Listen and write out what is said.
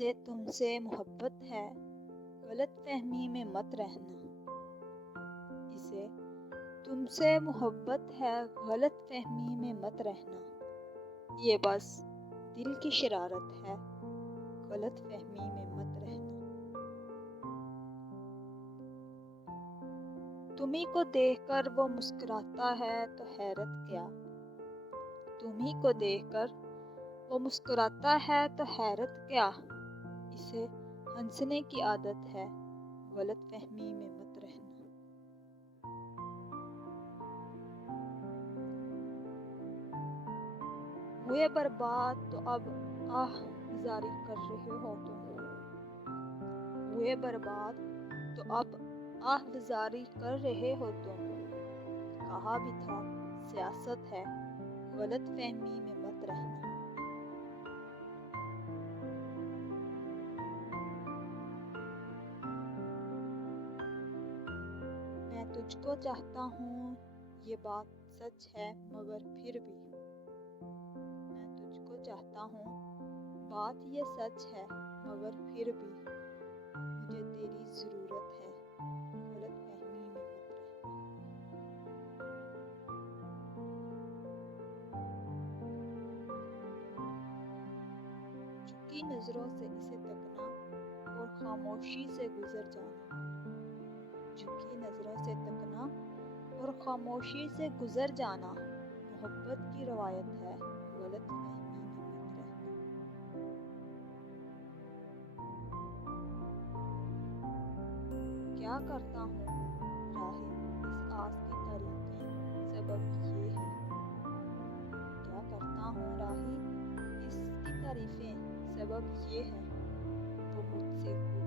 اسے تم سے محبت ہے، غلط فہمی میں مت رہنا۔ اسے تم سے محبت ہے، غلط فہمی میں مت رہنا۔ یہ بس دل کی شرارت ہے، غلط فہمی میں مت رہنا۔ تمہیں کو دیکھ کر وہ مسکراتا ہے تو حیرت کیا، تمہیں کو دیکھ کر وہ مسکراتا ہے تو حیرت کیا۔ اسے ہنسنے کی عادت ہے، غلط فہمی میں مت رہنا۔ ہوئے برباد تو اب آہ زاری کر رہے ہو تم، ہوئے برباد تو اب آہ زاری کر رہے ہو تم۔ کہا بھی تھا سیاست ہے، غلط فہمی میں مت رہنا۔ میں تجھ کو چاہتا ہوں، یہ بات سچ ہے مگر پھر بھی۔ میں تجھ کو چاہتا ہوں، بات یہ سچ ہے مگر پھر بھی۔ مجھے تیری ضرورت ہے، غلط فہمی میں مت رہنا۔ جھکی نظروں سے اسے تکنا اور خاموشی سے گزر جانا۔ جھکی نظروں سے تکنا اور خاموشی سے گزر جانا محبت کی روایت ہے، غلط فہمی میں مت رہنا۔ کیا کرتا ہوں راہی اس آس کی تعریفیں، سبب یہ ہے۔ کیا کرتا ہوں راہی اس کی تعریفیں، سبب یہ ہے۔ وہ مجھ سے